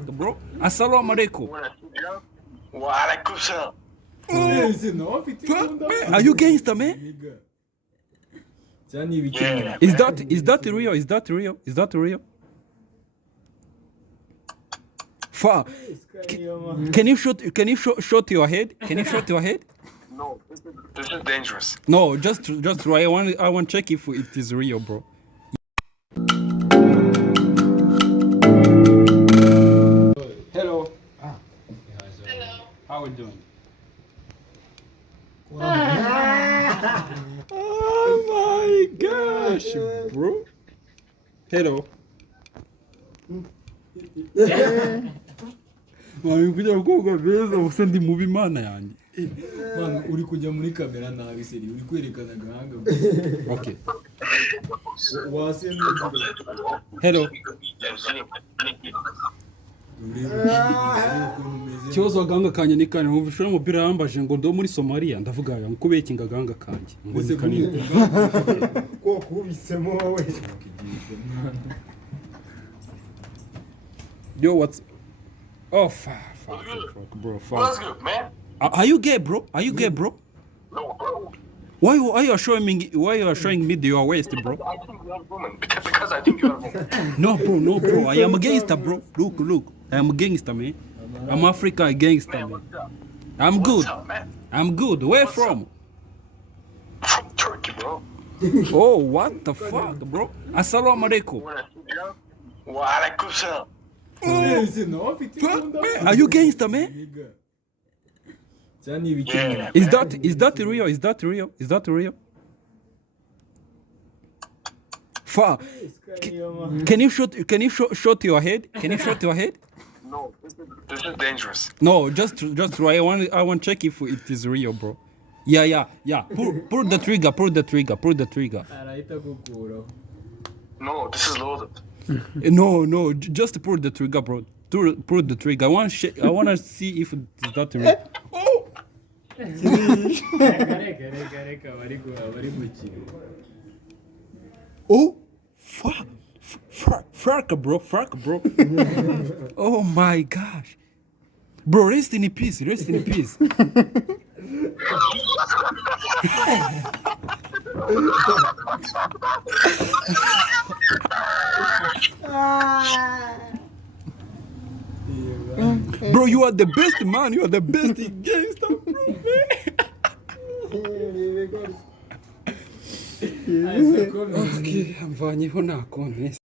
fuck, bro? Assalamu alaikum. Walaikum salam. Are you gangster, man? Yeah. Is that real? Is that real? Is that real? Fuck. Can you shot your head? Can you shot your head? No, this is dangerous. No, just try. I want to check if it is real, bro. Hello. Hello. How are you doing? Oh my gosh, bro. Hello. Mami kuja abakobwa beza gusa ndi mubi mana yanjye. Mwana uri kujya muri kamera nabi seri uri kwerekana gahanga. Okay. Wasemye. Hello. Kibazo aganga kanje ni kane mu bishora umupira yambaje ngo ndo muri Somalia ndavuga ngo kubekinga aganga kanje ngo ni kane ko kubisemo wowe. Yo, what's... Oh, fuck, bro, fuck. What's good, man? Are you gay, bro? Are you gay, bro? No, bro. Why you are showing me your waist, bro? I think you are a woman. Because I think you are a woman. No, bro. I am a gangster, bro. Look. I am a gangster, man. I'm African gangster, man. What's up? I'm good. What's up, man? I'm good. Where What's from? From Turkey, bro. Oh, what the fuck, bro? Assalamu alaikum. Walaikum salam. Are you gangster, man? Yeah. Is that real? Is that real? Is that real? Fuck. Can you shot your head? Can you shot your head? No, this is dangerous. No, just try. I want to check if it is real, bro. Yeah. Pull the trigger. Arahita gukuraho. No, this is loaded. No, just pull the trigger, bro. Pull the trigger. I want to see if it's that real. Oh! Reka bari gukina. Oh! Fuck, bro. Oh my gosh. Bro, rest in peace. Bro, you are the best man. You are the best gangster, bro, man. Okay, mvanyeho nakonte.